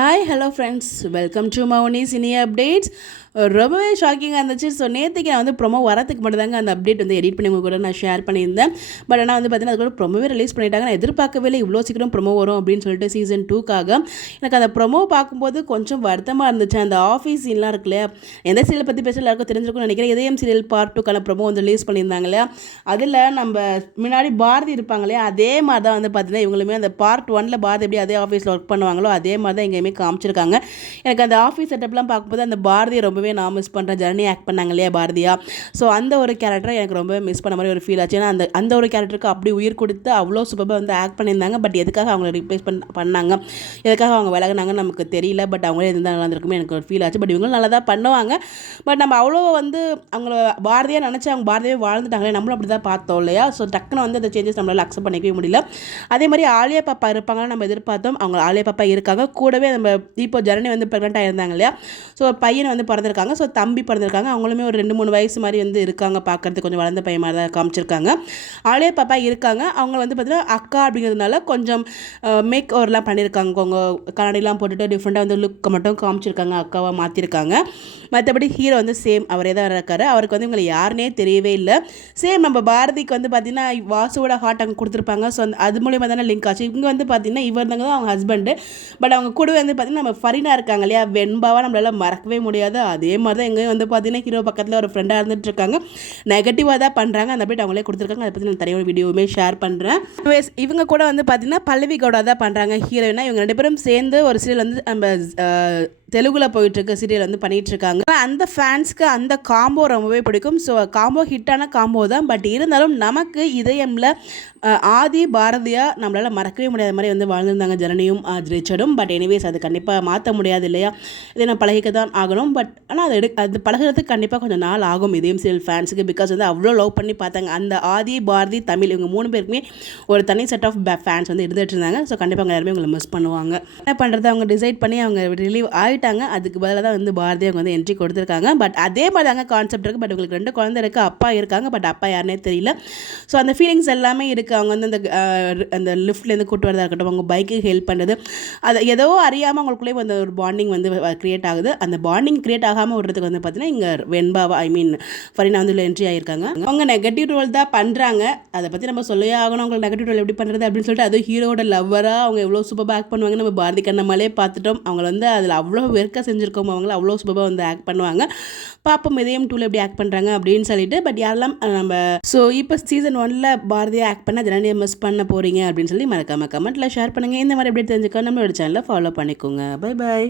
Hi hello friends, welcome to Mouni cine updates. ரொம்பவே ஷாக்கிங்காக இருந்துச்சு. ஸோ நேற்றுக்கு நான் வந்து ப்ரொமோ வரத்துக்கு மட்டும் தாங்க அந்த அப்டேட் வந்து எடிட் பண்ணி உங்க கூட நான் ஷேர் பண்ணியிருந்தேன். பட் ஆனால் வந்து பார்த்தீங்கன்னா அது கூட ப்ரொமோவே ரிலீஸ் பண்ணிட்டாங்க. நான் எதிர்பார்க்கவே இல்லை இவ்வளோ சீக்கிரம் ப்ரொமோ வரும் அப்படின்னு சொல்லிட்டு சீசன் 2க்காக. எனக்கு அந்த ப்ரொமோ பார்க்கும்போது கொஞ்சம் வருத்தமாக இருந்துச்சு. அந்த ஆஃபீஸ் சீன்லாம் இருக்கு இல்லையா, எந்த சீரியல் பற்றி பேச எல்லாருக்கும் தெரிஞ்சிருக்கும்னு நினைக்கிறேன். இதயம் சீரியல் பார்ட் 2க்கான ப்ரொமோ வந்து ரிலீஸ் பண்ணியிருந்தாங்க இல்லையா, அதில் நம்ம முன்னாடி பாரதி இருப்பாங்க இல்லையா, அதே மாதிரி தான் வந்து பார்த்தீங்கன்னா இவங்களுமே அந்த பார்ட் 1ல் பாரதி எப்படி அதே ஆஃபீஸில் ஒர்க் பண்ணுவாங்களோ அதே மாதிரி தான் எங்கேயுமே காமிச்சிருக்காங்க. எனக்கு அந்த ஆஃபீஸ் செட்டப்லாம் பார்க்கும்போது அந்த பாரதியை ரொம்பவே நான் மிஸ் பண்ணுறேன். ஜனனி ஆக்ட் பண்ணாங்க இல்லையா பாரதியா, ஸோ அந்த ஒரு கேரக்டரை எனக்கு ரொம்ப மிஸ் பண்ண மாதிரி ஒரு ஃபீல் ஆச்சு. ஏன்னா அந்த ஒரு கேரக்டருக்கு அப்படி உயிர் கொடுத்து அவ்வளோ சூப்பராக வந்து ஆக்ட் பண்ணியிருந்தாங்க. பட் எதுக்காக அவங்கள ரிப்ளேஸ் பண்ணாங்க, எதுக்காக அவங்க விலகினாங்கன்னு நமக்கு தெரியல. பட் அவங்களே இருந்தால் நல்லா இருந்திருக்குமே எனக்கு ஒரு ஃபீல் ஆச்சு. பட் இவங்களும் நல்லா தான் பண்ணுவாங்க. பட் நம்ம அவ்வளோ வந்து அவங்கள பாரதியாக நினச்சி அவங்க பாரதியே வாழ்ந்துட்டாங்களே, நம்மளும் அப்படி தான் பார்த்தோம் இல்லையா. ஸோ டக்குன்னு வந்து அந்த சேஞ்சஸ் நம்மளால் அக்செப்ட் பண்ணிக்கவே முடியல. அதே மாதிரி ஆலியா பாப்பா இருப்பாங்கன்னு நம்ம எதிர்பார்த்தோம். அவங்க ஆலியா பாப்பா இருக்காங்க. கூடவே நம்ம இப்போ ஜனனி வந்து ப்ரெக்னெண்ட்டாக இருந்தாங்க இல்லையா, ஸோ பையன் வந்து பிறந்திருக்காங்க. ஸோ தம்பி பிறந்திருக்காங்க. அவங்களுமே ஒரு 2-3 வயசு மாதிரி வந்து இருக்காங்க. பார்க்குறதுக்கு கொஞ்சம் வளர்ந்த பையன் மாதிரி தான் காமிச்சிருக்காங்க. ஆலியா பாப்பா இருக்காங்க. அவங்க வந்து பார்த்தீங்கன்னா அக்கா அப்படிங்கிறதுனால கொஞ்சம் மேக் ஓவர்லாம் பண்ணியிருக்காங்க. அவங்க கண்ணாடிலாம் போட்டுட்டு டிஃப்ரெண்ட்டாக வந்து லுக்கை மட்டும் காமிச்சிருக்காங்க, அக்காவாக மாற்றிருக்காங்க. மற்றபடி ஹீரோ வந்து சேம் அவரே தான் இருக்காரு. அவருக்கு வந்து இவங்களை யாருன்னே தெரியவே இல்லை. சேம் நம்ம பாரதிக்கு வந்து பார்த்தீங்கன்னா வாசுவோட ஹார்ட் அங்கே கொடுத்துருப்பாங்க. ஸோ அது மூலியமாக தானே லிங்க் ஆச்சு. இவங்க வந்து பார்த்தீங்கன்னா இவர் தாங்க தான் அவங்க ஹஸ்பண்டு. பட் அவங்க கூடவே வந்து பார்த்தீங்கன்னா நம்ம ஃபரீனா இருக்காங்க இல்லையா, வெண்பாவாக நம்மளால் மறக்கவே முடியாது. அதே மாதிரி தான் எங்கேயும் வந்து பார்த்தீங்கன்னா ஹீரோ பக்கத்தில் ஒரு ஃப்ரெண்டாக இருந்துட்டு இருக்காங்க. நெகட்டிவாக தான் பண்ணுறாங்க. அந்த அப்டேட் அவங்களே கொடுத்துருக்காங்க. அதை பற்றி நான் தனியாக வீடியோவுமே ஷேர் பண்ணுறேன். இவங்க கூட வந்து பார்த்தீங்கன்னா பல்லவி கவுடா தான் பண்ணுறாங்க ஹீரோயினா. இவங்க 2 பேரும் சேர்ந்து ஒரு சீரியல் வந்து நம்ம தெலுங்குல போயிட்டுருக்க சீரியல் வந்து பண்ணிகிட்ருக்காங்க. அந்த ஃபேன்ஸ்க்கு அந்த காம்போ ரொம்பவே பிடிக்கும். ஸோ காம்போ ஹிட்டான காம்போ தான். பட் இருந்தாலும் நமக்கு இதயமில் ஆதி பாரதியாக நம்மளால் மறக்கவே முடியாத மாதிரி வந்து வாழ்ந்துருந்தாங்க ஜனனியும் ரிச்சர்டும். பட் எனிவேஸ் அது கண்டிப்பாக மாற்ற முடியாது இல்லையா, இதை நான் பழகிக்க தான் ஆகணும். பட் ஆனால் அது பழகிறதுக்கு கண்டிப்பாக கொஞ்சம் நாள் ஆகும் இதயம் சீரியல் ஃபேன்ஸுக்கு. பிகாஸ் வந்து அவ்வளோ லவ் பண்ணி பார்த்தாங்க. அந்த ஆதி பாரதி தமிழ் இவங்க 3 பேருக்குமே ஒரு தனி செட் ஆஃப் ஃபேன்ஸ் வந்து இருந்துகிட்டு இருந்தாங்க. ஸோ கண்டிப்பாக அவங்க எல்லாருமே உங்களை மிஸ் பண்ணுவாங்க. என்ன பண்ணுறது, அவங்க டிசைட் பண்ணி அவங்க ரிலீவ் ஆகிட்டாங்க. அதுக்கு பதிலாக தான் வந்து பாரதி அவங்க வந்து என்ட்ரி கொடுத்துருக்காங்க. பட் அதே மாதிரி தாங்க கான்செப்ட் இருக்குது. பட் உங்களுக்கு 2 குழந்தை இருக்குது, அப்பா இருக்காங்க. பட் அப்பா யாருன்னே தெரியல. ஸோ அந்த ஃபீலிங்ஸ் எல்லாமே இருக்குது. அவங்க வந்து அந்த லிஃப்ட்லேருந்து கூட்டு வரதாக இருக்கட்டும், அவங்க பைக்குக்கு ஹெல்ப் பண்ணுறது, அது ஏதோ அறியாமல் அவங்களுக்குள்ளே வந்து ஒரு பாண்டிங் வந்து க்ரியேட் ஆகுது. அந்த பாண்டிங் க்ரியேட் ஆகாமல் விடுறதுக்கு வந்து பார்த்தீங்கன்னா இங்கே வெண்பாவா ஃபரீனா வந்து என்ட்ரி ஆகியிருக்காங்க. அவங்க நெகட்டிவ் ரோல் தான் பண்ணுறாங்க. அதை பற்றி நம்ம சொல்லவே ஆகணும். அவங்களுக்கு நெகட்டிவ் ரோல் எப்படி பண்ணுறது அப்படின்னு சொல்லிட்டு, அதுவும் ஹீரோட லவ்வராக அவங்க எவ்வளோ சூப்பராக ஆக்ட் பண்ணுவாங்க நம்ம பாரதி கண்ணம்மாலே பார்த்துட்டோம். அவங்கள வந்து அதில் அவ்வளோ வெறுக்க செஞ்சுருக்கோம். அவங்கள அவ்வளோ சூப்பராக வந்து ஆக்ட் பண்ணுவாங்க. பாப்போம் இதயம் 2ல எப்படி ஆக்ட் பண்ணுறாங்க அப்படின்னு சொல்லிட்டு. பட் யாரெல்லாம் நம்ம ஸோ இப்போ சீசன் 1ல் பாரதியாக ஆக்ட் பண்ண ஜனனியை மிஸ் பண்ண போகிறீங்க அப்படின்னு சொல்லி மறக்காமல் கமெண்ட்டில் ஷேர் பண்ணுங்கள். இந்த மாதிரி எப்படி தெரிஞ்சுக்க நம்மளோட சேனலை ஃபாலோ பண்ணிக்கோங்க. Bye bye.